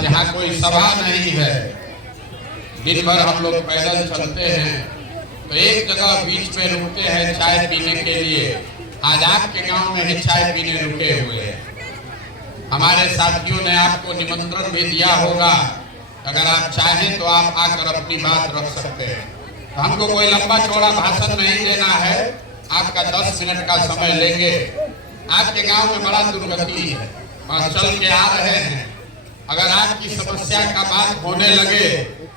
आज यहाँ कोई सभा नहीं है, दिन भर हम लोग पैदल चलते हैं तो एक जगह बीच में रुकते हैं चाय पीने के लिए। आज आपके गांव में ही चाय पीने रुके हुए हैं। हमारे साथियों ने आपको निमंत्रण भी दिया होगा, अगर आप चाहें तो आप आकर अपनी बात रख सकते हैं। तो हमको कोई लंबा चौड़ा भाषण नहीं देना है, आपका 10 मिनट का समय लेंगे। आपके गांव में बड़ा दुर्गति है और चल के आ रहे हैं। अगर आपकी समस्या का बात होने लगे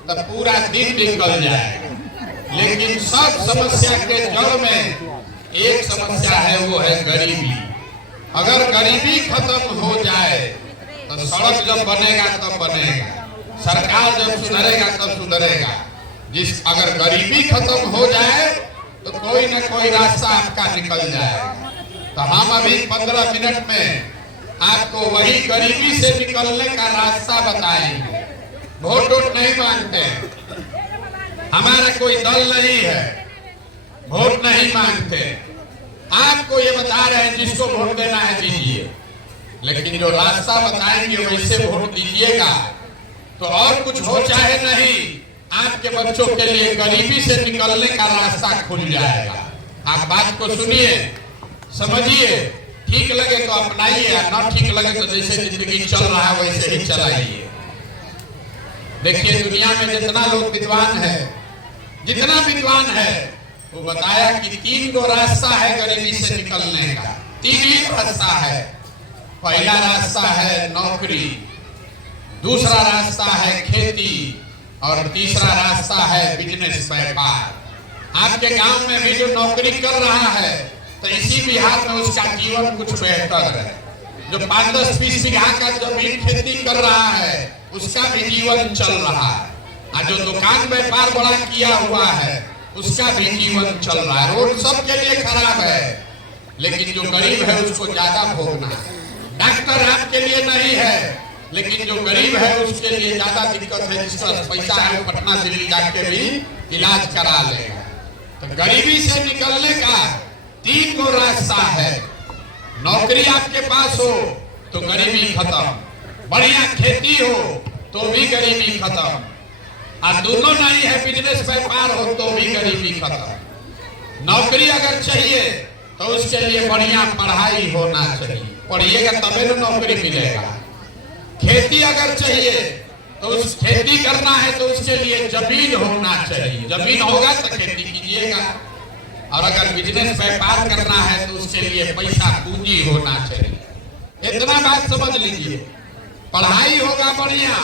तो पूरा दिन निकल जाएगा, लेकिन सब समस्या के जड़ में एक समस्या है, वो है गरीबी। अगर गरीबी खत्म हो जाए तो सड़क जब बनेगा तब बनेगा, सरकार जब सुधरेगा तब सुधरेगा। अगर गरीबी खत्म हो जाए तो कोई न कोई रास्ता आपका निकल जाएगा। तो हम अभी 15 मिनट में आपको वही गरीबी से निकलने का रास्ता बताएंगे। वोट नहीं मांगते, हमारा कोई दल नहीं है, वोट नहीं मांगते। आपको ये बता रहे हैं जिसको वोट देना है दीजिए, लेकिन जो रास्ता बताएंगे वैसे वोट दीजिएगा। तो और कुछ हो चाहे नहीं, आपके बच्चों के लिए गरीबी से निकलने का रास्ता खुल जाएगा। आप बात को सुनिए, समझिए, ठीक लगे तो अपनाइए, ना ठीक लगे तो जैसे जिंदगी चल रहा है वैसे ही चलाइए। देखिए, दुनिया में जितना लोग विद्वान है, जितना विद्वान है, वो बताया कि 3 गो रास्ता है गरीबी से निकलने का। 3 ही रास्ता है। पहला रास्ता है नौकरी, दूसरा रास्ता है खेती और तीसरा रास्ता है बिजनेस, व्यापार। आपके गांव में भी जो नौकरी कर रहा है तो इसी बिहार में उसका जीवन कुछ बेहतर है। जो 5-10-20 बीघा का जमीन खेती कर रहा है उसका भी जीवन चल रहा है, और जो दुकान व्यापार बड़ा किया हुआ है उसका भी जीवन चल रहा है। रोड सबके लिए खराब है, लेकिन जो गरीब है उसको ज्यादा भोगना है। डॉक्टर आपके लिए नहीं है, लेकिन जो गरीब है उसके लिए ज्यादा दिक्कत है। जिसका पैसा है वो पटना दिल्ली जाके भी इलाज करा लेगा। तो गरीबी से निकलने का 3 गो रास्ता है। नौकरी आपके पास हो तो गरीबी खत्म, बढ़िया खेती हो तो भी गरीबी खत्म, और दोनों नहीं है, बिजनेस व्यापार हो तो भी गरीबी खत्म। नौकरी अगर चाहिए तो उसके लिए बढ़िया पढ़ाई होना चाहिए, पढ़िएगा तभी तो नौकरी मिलेगा। खेती अगर चाहिए तो उस खेती करना है तो उसके लिए जमीन होना चाहिए, जमीन होगा तो खेती कीजिएगा। और अगर बिजनेस व्यापार करना है तो उसके लिए पैसा पूंजी होना चाहिए। इतना बात समझ लीजिए, पढ़ाई होगा बढ़िया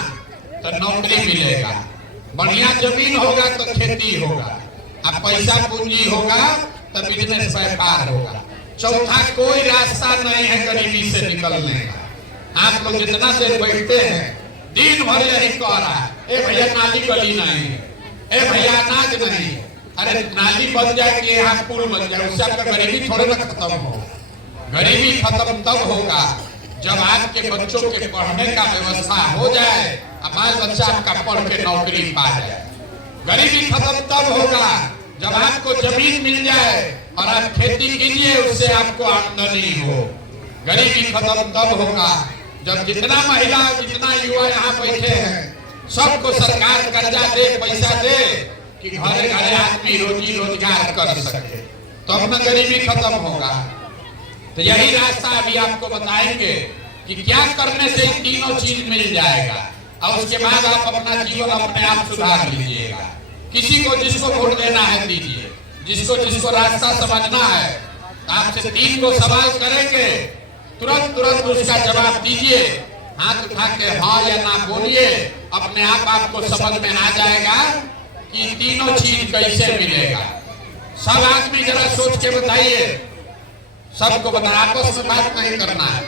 तो नौकरी मिलेगा, बढ़िया जमीन होगा तो खेती होगा, अब पैसा पूंजी होगा तो बिजनेस व्यापार होगा। चौथा कोई रास्ता नहीं है गरीबी से निकलने का। आप लोग जितना देर बैठते हैं दिन भर यही कह रहा है, ए भैया नाली गली नहीं, ए भैया अनाज नहीं। अरे नाली बन जाए कि यहाँ पुल बन जाए, उससे आपका गरीबी थोड़े ना खत्म हो। गरीबी खत्म तब होगा जब आपके बच्चों के पढ़ने का व्यवस्था हो जाए, अब बाल बच्चा आपका पढ़ के नौकरी पा जाए। गरीबी खत्म तब होगा जब आपको जमीन मिल जाए और आप खेती कीजिए, उससे आपको आमदनी हो। गरीबी खत्म तब होगा जब जितना महिला जितना युवा यहाँ बैठे हैं सबको सरकार कर्जा दे, पैसा दे कि घरे घरे आदमी रोजी रोजगार कर सके, तो अपना गरीबी खत्म होगा। तो यही रास्ता अभी आपको बताएंगे कि क्या करने से तीनों चीज मिल जाएगा, और उसके बाद आप अपना जीवन अपने आप सुधार लीजिएगा। किसी को जिसको वोट देना है दीजिए, जिसको रास्ता समझना है। आपसे 3 गो सवाल करेंगे, तुरंत उसका जवाब दीजिए, हाथ उठा के हाँ या ना बोलिए। अपने आप आपको समझ में आ जाएगा कि तीनों चीज कैसे मिलेगा। सब आदमी जरा सोच के बताइए, सबको बता, आपस में बात नहीं करना है,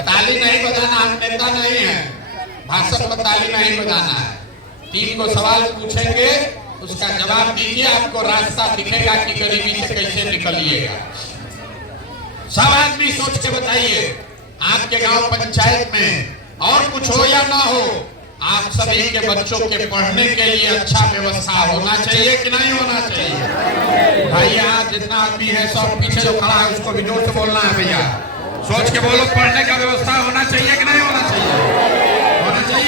ताली नहीं बजाना, हम नेता नहीं है, भाषण में ताली नहीं बजाना है। 3 गो सवाल पूछेंगे, उसका जवाब दीजिए, आपको रास्ता दिखेगा कि गरीबी से कैसे निकलिएगा। सब आदमी सोच के बताइए, आपके गांव पंचायत में और कुछ हो या ना हो, आप सभी के बच्चों के पढ़ने के लिए अच्छा व्यवस्था होना चाहिए कि नहीं होना चाहिए? भाई यहाँ जितना आदमी है सब पीछे जो खड़ा है उसको भी जोर से बोलना है। भैया सोच के बोलो, पढ़ने का व्यवस्था होना चाहिए कि नहीं होना चाहिए? होना चाहिए।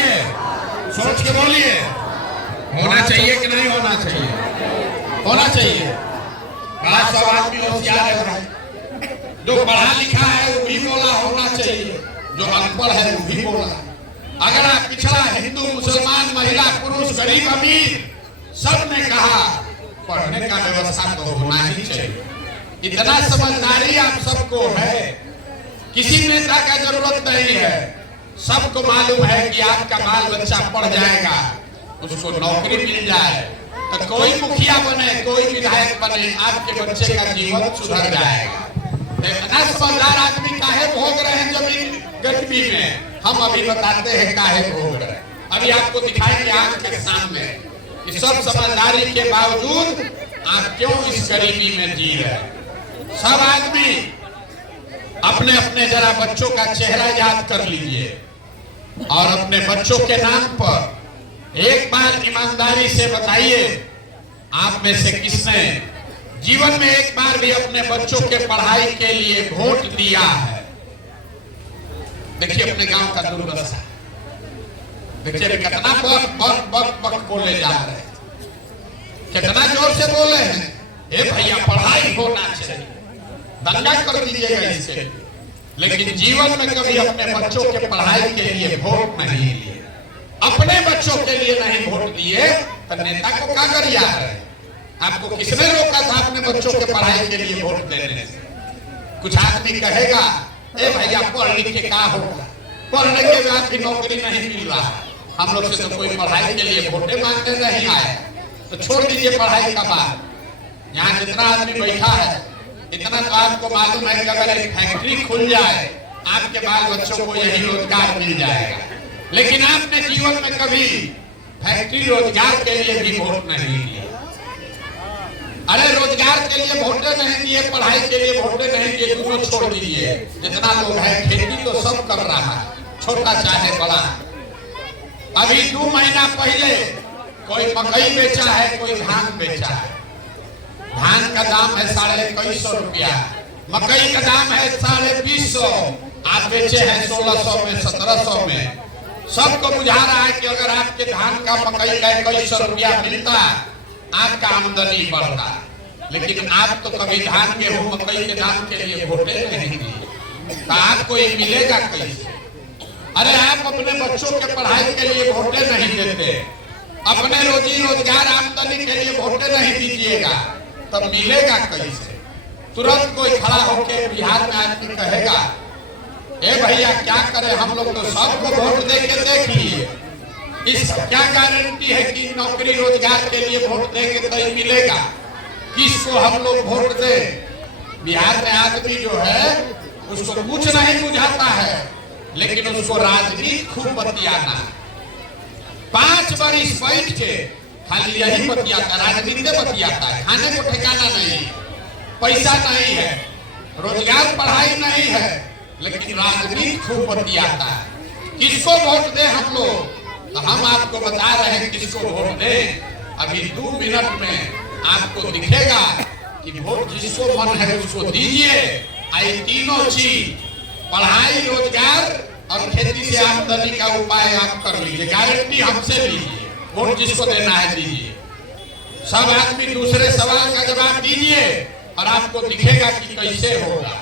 होना चाहिए कि नहीं होना चाहिए? होना चाहिए। आज सब आदमी होशियार है भाई, जो पढ़ा लिखा है वो भी बोला होना चाहिए, जो अनपढ़ है वो भी बोला। अगर आप पिछड़ा हिंदू मुसलमान महिला पुरुष गरीब अमीर सब ने कहा पढ़ने का व्यवस्था तो होना ही चाहिए। इतना समझदारी आप सबको है, किसी नेता का जरूरत नहीं है। सबको मालूम है कि आपका बाल बच्चा पढ़ जाएगा, उसको नौकरी मिल जाए तो कोई मुखिया बने, कोई विधायक बने, आपके बच्चे का जीवन सुधर जाएगा। इतना समझदार आदमी काहे भोग रहे हैं जमीन गर्मी में? हम अभी बताते हैं काहे भोग रहे हैं। अभी आपको दिखाएंगे आंख के सामने कि सब समझदारी के बावजूद आप क्यों इस गरीबी में जी रहे हैं। सब आदमी अपने अपने जरा बच्चों का चेहरा याद कर लीजिए और अपने बच्चों के नाम पर एक बार ईमानदारी से बताइए, आप में से किसने जीवन में एक बार भी अपने बच्चों के पढ़ाई के लिए वोट दिया है? देखिए अपने गांव का दुर्दशा, देखिए कितना बक बक बक बक बोले जा रहे हैं, कितना जोर से बोले हैं, ए भैया पढ़ाई होना चाहिए, दंगा कर दीजिएगा इसके। लेकिन जीवन में कभी अपने बच्चों के पढ़ाई के लिए वोट नहीं लिए, अपने बच्चों के लिए नहीं वोट दिए तो नेता को क्या कर रहा है? आपको किसने रोका था अपने बच्चों के पढ़ाई के लिए वोट देने से? कुछ आदमी कहेगा ए भैया पढ़ लिख के क्या होगा, पढ़ने के बाद भी नौकरी नहीं मिल रहा, हम लोग से तो कोई पढ़ाई के लिए वोटे मांगने नहीं आए, तो छोड़ दीजिए पढ़ाई का बात। यहाँ जितना आदमी बैठा है इतना तो आपको मालूम है कि अगर एक फैक्ट्री खुल जाए आपके बाल बच्चों को यही रोजगार मिल जाएगा। लेकिन आपने जीवन में कभी फैक्ट्री रोजगार के लिए भी वोट नहीं दिया। अरे रोजगार के लिए वोटे नहीं दिए, पढ़ाई के लिए वोटे नहीं दिए, दोनों छोड़ दीजिए। जितना लोग है खेती तो सब कर रहा है, छोटा चाहे बड़ा। अभी 2 महीना पहले कोई मकई बेचा है, कोई धान बेचा है। धान का दाम है 2150 रुपया, मकई का दाम है 2050, आप बेचे हैं 1600 में 1700 में। सबको बुझा रहा है कि अगर आपके धान का मकई का 2100 रुपया मिलता आपका आमदनी बढ़ता, लेकिन आप तो कभी धान गेहूं मकई के दाम के लिए वोटे नहीं दिए, तो आपको ये मिलेगा कैसे? अरे आप अपने बच्चों के पढ़ाई के लिए वोटे नहीं देते, अपने रोजी रोजगार आमदनी के लिए वोटे नहीं दीजिएगा, तब मिलेगा कैसे? तुरंत कोई खड़ा होकर बिहार में आदमी कहेगा ए भैया क्या करें, हम लोग तो सबको वोट दे के देख लिए, इस क्या गारंटी है कि नौकरी रोजगार के लिए वोट देंगे तो ही मिलेगा? किसको हम लोग वोट दे? बिहार में आदमी जो है उसको कुछ नहीं बुझाता है, लेकिन उसको राजनीति खूब बतियाना। 5 बरिस बैठ के खाली यही बतियाता, राजनीति बतियाता है, खाने को ठिकाना नहीं, पैसा नहीं है, रोजगार पढ़ाई नहीं है, लेकिन राजनीति खूब बतियाता है। किसको वोट दे हम लोग? तो हम आपको बता रहे हैं किसको वोट दे। अभी 2 मिनट में आपको दिखेगा कि वोट जिसको मन है उसको दीजिए। आई तीनों चीज पढ़ाई, रोजगार और खेती से आमदनी का उपाय आप कर लीजिए, गारंटी हमसे लीजिए, वोट जिसको देना है दीजिए। सब आदमी दूसरे सवाल का जवाब दीजिए और आपको दिखेगा कि कैसे होगा।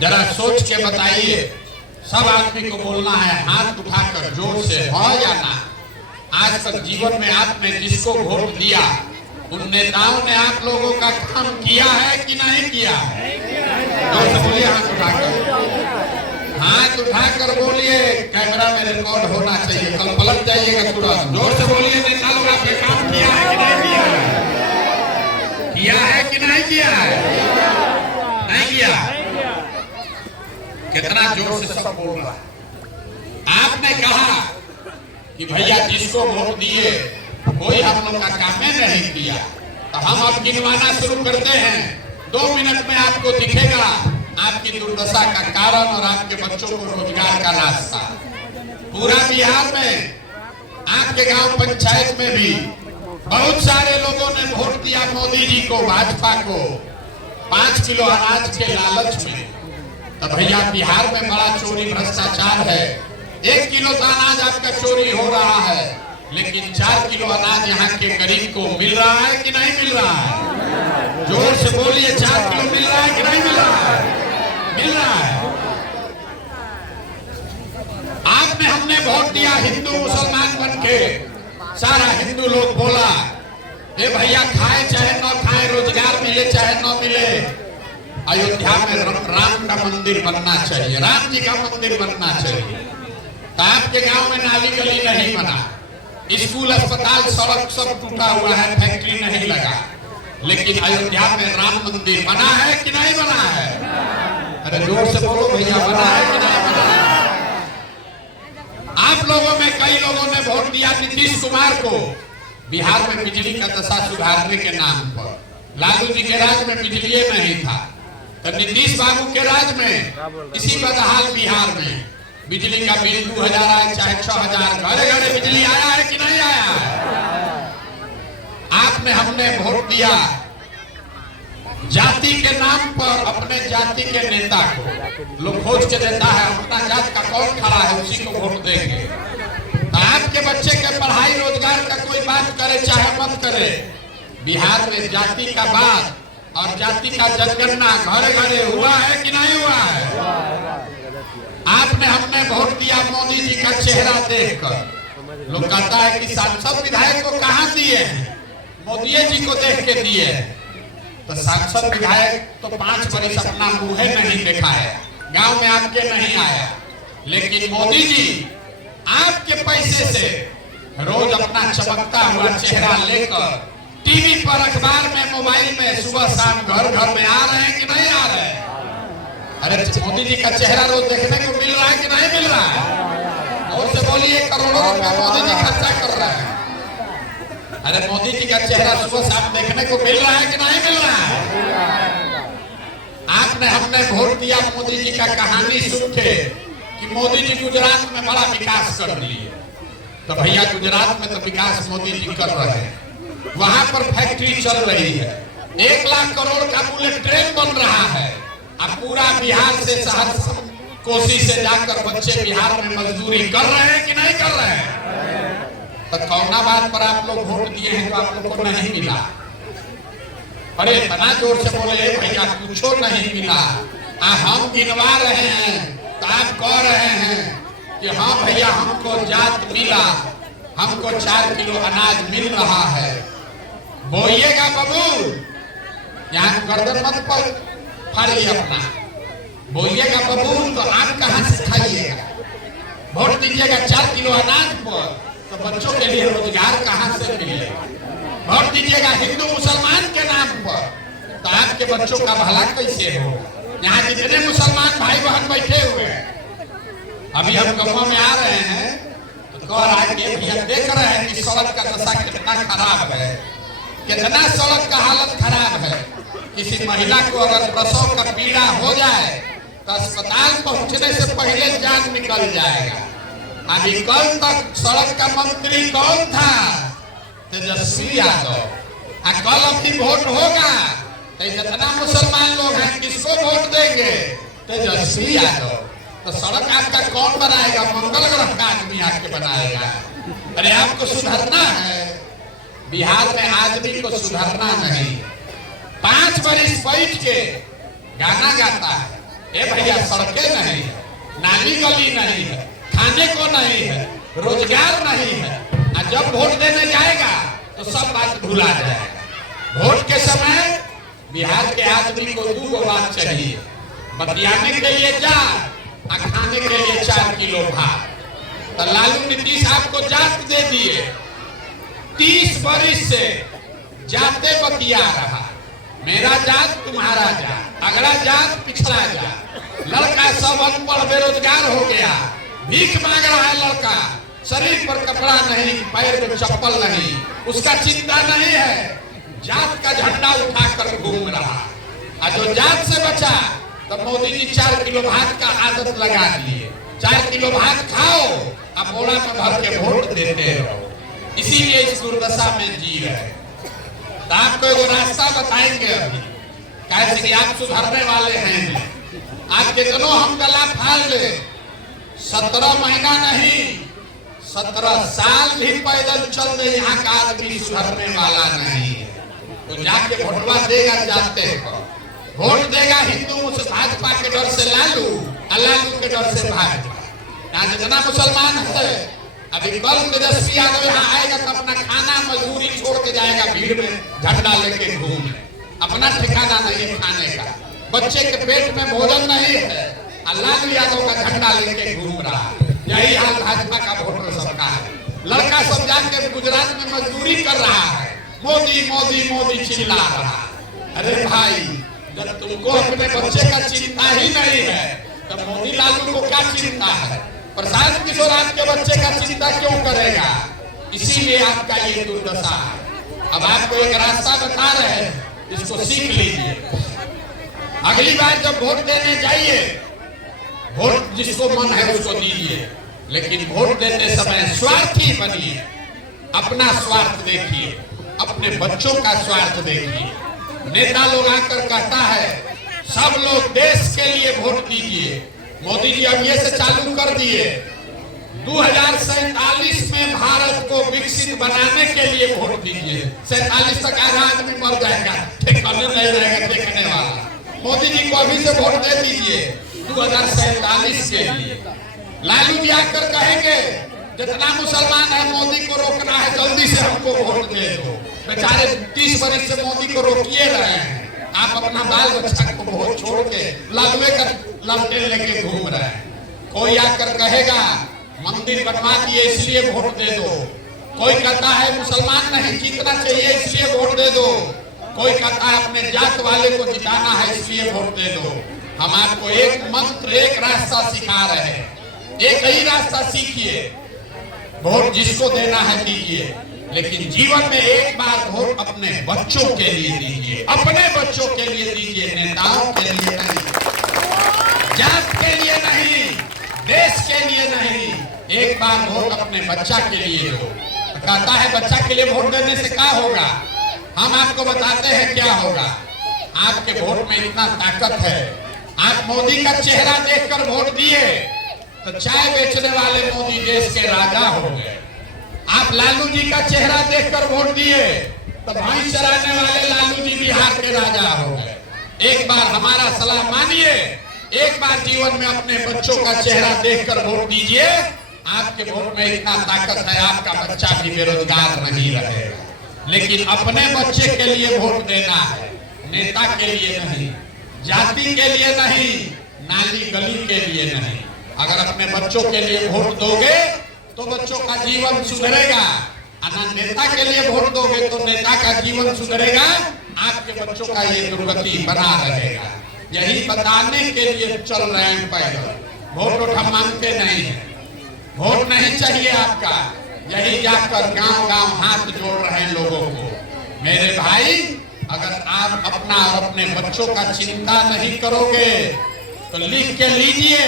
जरा सोच के बताइए। सब आदमी को बोलना है हाथ उठाकर जोर से, हो या ना। आज तक जीवन में आपने जिसको वोट दिया उन नेताओं ने आप लोगों का काम किया है कि नहीं किया? जोर से बोलिए, हाथ उठाकर, हाथ उठाकर बोलिए। कैमरा में रिकॉर्ड होना चाहिए, कल पलट जाइएगा तुरंत। जोर से बोलिए, नेता लोग आपने काम किया है कि नहीं किया? किया है कि नहीं किया? नहीं किया। कितना जोर से सब बोल रहा है। आपने कहा कि भैया जिसको वोट दिए कोई हम लोग का काम नहीं किया, तो हम अब गिनवाना शुरू करते हैं। 2 मिनट में आपको दिखेगा आपकी दुर्दशा का कारण और आपके बच्चों को रोजगार का रास्ता। पूरा बिहार में आपके गांव पंचायत में भी बहुत सारे लोगों ने वोट दिया मोदी जी को, भाजपा को, 5 किलो अनाज के लालच में। तो भैया बिहार में बड़ा चोरी भ्रष्टाचार है। 1 किलो अनाज आपका चोरी हो रहा है, लेकिन 4 किलो अनाज यहाँ के गरीब को मिल रहा है कि नहीं मिल रहा है? जोर से बोलिए, 4 किलो मिल रहा है कि नहीं मिल रहा है? मिल रहा है। आप में हमने वोट दिया हिंदू मुसलमान बन के, सारा हिंदू लोग बोला ए भैया खाए चाहे न खाए, रोजगार मिले चाहे न मिले, अयोध्या में राम का मंदिर बनना चाहिए, राम जी का मंदिर बनना चाहिए। तो आपके गांव में नाली गली नहीं बना, स्कूल अस्पताल सड़क सब टूटा हुआ है, फैक्ट्री नहीं लगा, लेकिन अयोध्या में राम मंदिर बना है कि नहीं बना है? अरे जोर से बोलो भैया, बना है कि नहीं बना है? आप लोगों में कई लोगों ने वोट दिया नीतीश कुमार को बिहार में बिजली का दशा सुधारने के नाम पर। लालू जी के राज में बिजली नहीं था, तो नीतीश बाबू के राज में इसी बदहाल बिहार में बिजली का बिल 2000 आए चाहे 6000, घरे घरे बिजली आया है कि नहीं आया है? आपने हमने वोट दिया जाति के नाम पर, अपने जाति के नेता को लोग खोज के देता है, अपना जात का कौन खड़ा है उसी को वोट देंगे। आपके बच्चे के पढ़ाई रोजगार का कोई बात करे चाहे मत करे, बिहार में जाति का बात और जाति का जनगणना घरे घरे हुआ है कि नहीं हुआ है? आपने हमने वोट दिया मोदी जी का चेहरा देखकर। लोग कहता है कि सांसद विधायक को कहाँ दिए हैं? मोदी जी को देख के दिए। तो सांसद विधायक तो 5 बरस अपना मुंह नहीं देखा है, गांव में आपके नहीं आया, लेकिन मोदी जी आपके पैसे से रोज अपना चमकता हुआ चेहरा लेकर टीवी पर, अखबार में, मोबाइल में सुबह शाम घर घर में आ रहे हैं कि नहीं आ रहे हैं? अरे मोदी जी का चेहरा रोज देखने को मिल रहा है कि नहीं मिल रहा है? और से बोलिए, करोड़ों रुपया मोदी जी खर्चा कर रहे हैं। अरे मोदी जी का चेहरा सुबह शाम देखने को मिल रहा है कि नहीं मिल रहा है? आपने हमने वोट दिया मोदी जी का कहानी सुन के कि मोदी जी गुजरात में बड़ा विकास कर दिए। तो भैया गुजरात में तो विकास मोदी जी कर रहे हैं, वहां पर फैक्ट्री चल रही है, 1 लाख करोड़ का बुलेट ट्रेन बन रहा है। अब पूरा बिहार से शहर कोसी से जाकर बच्चे बिहार में मजदूरी कर रहे हैं कि नहीं कर रहे हैं? तो कौना बात पर आप लोग वोट दिए हैं तो आप लोग को नहीं मिला? अरे इतना जोर से बोले भैया, कुछ नहीं मिला। हम गिनवा रहे हैं तो आप कह रहे हैं कि हाँ भैया हमको जात मिला, हमको 4 किलो अनाज मिल रहा है। बोइएगा बबू, यहाँ गर्दन मत फाड़िए अपना, बोइएगा बबू तो आप कहाँ से खाइएगा? वोट दीजिएगा 4 किलो अनाज पर, तो बच्चों के लिए रोजगार कहाँ से मिलेगा? वोट दीजिएगा हिंदू मुसलमान के नाम पर, तो आपके बच्चों का भला कैसे होगा? यहाँ जितने मुसलमान भाई बहन बैठे हुए हैं, अभी हम गांव में आ रहे हैं तो कह रहा है कि भैया देख रहे हैं कि सड़क का दशा कितना खराब है, कितना सड़क का हालत खराब है। किसी महिला को अगर प्रसव का पीड़ा हो जाए तो अस्पताल पहुंचने से पहले जान निकल जाएगा। अभी कल तक सड़क का मंत्री कौन था? तेजस्वी यादव। कल अपनी वोट होगा तो जितना मुसलमान लोग हैं किसको वोट देंगे? तेजस्वी यादव। तो सड़क आपका कौन बनाएगा? मंगल ग्रह का आदमी आके बनाएगा। अरे आपको सुधरना है, बिहार में आदमी को सुधरना नहीं। 5 बरस बैठ के गाना गाता है, ए भैया सड़कें नहीं है, नाली गली नहीं है, खाने को नहीं है, रोजगार नहीं है। और जब वोट देने जाएगा तो सब बात भुला जाएगा। वोट के समय बिहार के आदमी को 2 बात चाहिए, बतियाने के लिए जात और खाने के लिए 4 किलो भात। तो लालू नीतीश आपको जात दे दिए, 30 बरस से जाते बतिया रहा, मेरा जात तुम्हारा जात, अगला जात पिछड़ा जात। लड़का सब अनपढ़ बेरोजगार हो गया, भीख मांग रहा है लड़का, शरीर पर कपड़ा नहीं, पैर में चप्पल नहीं, उसका चिंता नहीं है, जात का झंडा उठाकर घूम रहा। और जो जात से बचा तो मोदी जी 4 किलो भात का आदत लगा दिए, 4 किलो भात खाओ अब बोरा में भर के वोट देते रहो। इसीलिए इस दुर्दशा में जी रहे। तो आपको एक रास्ता बताएंगे अभी, कैसे कि आप सुधरने वाले हैं। आप कितनों हम गला फाड़ ले, 17 महीना नहीं 17 साल भी पैदल चल रहे, यहाँ का आदमी सुधरने वाला नहीं है। तो जाके वोटवा देगा, जाते वोट देगा हिंदू भाजपा के डर से लालू, लालू के डर से भाजपा। यहाँ जितना मुसलमान है, अभी कल तेजस्वी यादव यहाँ आएगा तो अपना खाना मजदूरी छोड़ के जाएगा, भीड़ में झंडा लेके घूम, अपना ठिकाना नहीं खाने का, बच्चे के पेट में भोजन नहीं है, लालू यादव का झंडा लेके घूम रहा है। यही हाल भाजपा का वोटर सबका है। लड़का सब जाके गुजरात में मजदूरी कर रहा है, मोदी मोदी मोदी चिल्ला रहा है। अरे भाई, जब तुमको अपने बच्चे का चिंता ही नहीं है तो मोदी लालू को क्या चिंता है? प्रशांत किशोर आपके बच्चे का चिंता क्यों करेगा? इसीलिए आपका ये दुर्दशा है। अब आपको एक रास्ता बता रहे हैं, इसको सीख लीजिए। अगली बार जब वोट देने जाइए, वोट जिसको मन है उसको दीजिए, लेकिन वोट देते समय स्वार्थी बनिए। अपना स्वार्थ देखिए, अपने बच्चों का स्वार्थ देखिए। नेता लोग आकर कहता है सब लोग देश के लिए वोट दीजिए। मोदी जी अब ये से चालू कर दिए, 2047 में भारत को विकसित बनाने के लिए वोट दीजिए। 47 तक आधा आदमी मर जाएगा, ठिकाने नहीं रहेगा देखने वाला। मोदी जी को अभी से वोट दे दीजिए 2047 के लिए। लालू जी आकर कहेंगे जितना मुसलमान है मोदी को रोकना है, जल्दी से हमको वोट दे दो। बेचारे 30 वर्ष से मोदी को रोकिए रहे हैं, आप अपना बाल बच्चा को वोट छोड़ के लालू का ललटेन लेके घूम रहे हैं। कोई आकर कहेगा मंदिर बनवा दिए इसलिए वोट दे दो, कोई कहता है मुसलमान नहीं जीतना चाहिए इसलिए वोट दे दो, कोई कहता है अपने जात वाले को जिताना है इसलिए वोट दे दो। हम आपको एक मंत्र, एक रास्ता सिखा रहे हैं, एक ही रास्ता सीखिए। वोट जिसको देना है दीजिए, लेकिन जीवन में एक बार वोट अपने बच्चों के लिए दीजिए, अपने बच्चों के लिए दीजिए, नेताओं के लिए नहीं, जात के लिए नहीं, देश के लिए नहीं। एक बार वोट अपने बच्चा के लिए दो। कहता है बच्चा के लिए वोट देने से क्या होगा? हम आपको बताते हैं क्या होगा। आपके वोट में इतना ताकत है, आप मोदी का चेहरा देखकर वोट दिए तो चाय बेचने वाले मोदी देश के राजा हो गए। आप लालू जी का चेहरा देखकर वोट दिए तो भैंस चराने वाले लालू जी बिहार के राजा हो गए। एक बार हमारा सलाह मानिए, एक बार जीवन में अपने बच्चों का चेहरा देखकर वोट दीजिए। आपके वोट में इतना ताकत है, आपका बच्चा भी बेरोजगार नहीं रहेगा। लेकिन अपने बच्चे के लिए वोट देना है, नेता के लिए नहीं, जाति के लिए नहीं, नाली गली के लिए नहीं। अगर अपने बच्चों के लिए वोट दोगे तो बच्चों का जीवन सुधरेगा, और नेता के लिए वोट दोगे तो नेता का जीवन सुधरेगा, आपके बच्चों का ये दुर्गति बना रहेगा। यही बताने के लिए चल रहे हैं पैदल। वोट हम मांगते नहीं है, वोट नहीं चाहिए आपका। यही जाकर गांव गांव हाथ जोड़ रहे हैं लोगों को। मेरे भाई, अगर आप अपना और अपने बच्चों का चिंता नहीं करोगे तो लिख के लीजिए,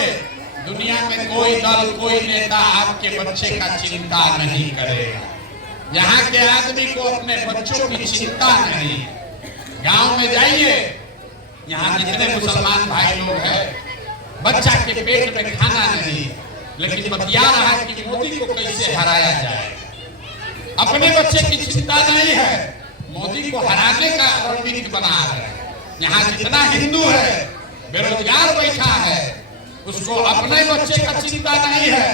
दुनिया में कोई दल, कोई नेता आपके बच्चे का चिंता नहीं करेगा। यहाँ के आदमी को अपने बच्चों की चिंता नहीं। गांव में जाइए, यहाँ जितने मुसलमान भाई लोग हैं, बच्चा के पेट में खाना नहीं, लेकिन बतिया रहा है कि मोदी को कैसे हराया जाए। अपने बच्चे की चिंता नहीं है, मोदी को हराने का रणनीति बना है। यहाँ जितना हिंदू है बेरोजगार बैठा है, उसको अपने बच्चे का चिंता नहीं है।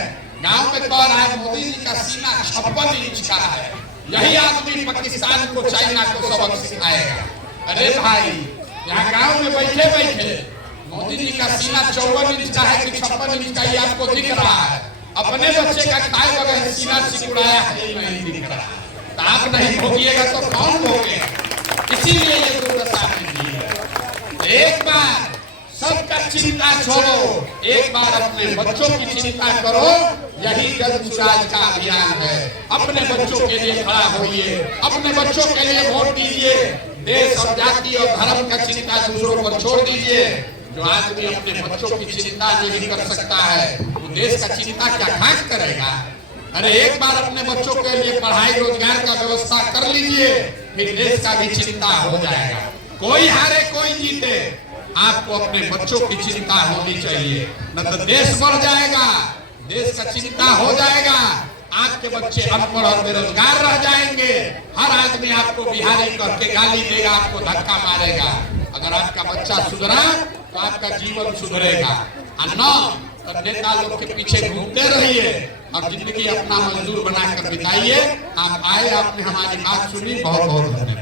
गांव में कह रहा है मोदी जी का सीना 56 इंच का है, यही आदमी पाकिस्तान को, चाइना को सबक सिखाएगा। अरे भाई, यहाँ गांव में बैठे बैठे मोदी जी का सीना 54 इंच का है कि 56 इंच का, ये आपको दिख रहा है। अपने बच्चे का खाए बगैर सीना सिकुड़ाया है नहीं दिख रहा। तो आप नहीं भोगिएगा तो कौन भोगेगा? इसीलिए ये दुर्दशा है। एक बार सबका चिंता छोड़ो, एक बार अपने बच्चों की चिंता करो। यही जन सुराज का अभियान है। अपने बच्चों के लिए खड़ा होइए, अपने बच्चों के लिए वोट दीजिए। देश और जाति और धर्म का चिंता दूसरों पर छोड़ दीजिए। जो आदमी अपने बच्चों की चिंता नहीं कर सकता है, वो देश का चिंता क्या खास करेगा? अरे एक बार अपने बच्चों के लिए पढ़ाई रोजगार का व्यवस्था कर लीजिए, फिर देश का भी चिंता हो जाएगा। कोई हारे कोई जीते, आपको अपने बच्चों की चिंता होनी चाहिए, न तो देश बढ़ जाएगा, देश का चिंता हो जाएगा। आप आपके बच्चे अनपढ़ और बेरोजगार रह जाएंगे। हर आदमी आपको बिहारी कह के गाली देगा, आपको धक्का मारेगा। अगर आपका बच्चा सुधरा तो आपका जीवन सुधरेगा, और न तो नेता लोग के पीछे घूमते रहिए और जिंदगी अपना मजदूर बनाकर बिताइए। आप आए, आपने हमारी बात सुनी, बहुत बहुत धन्यवाद।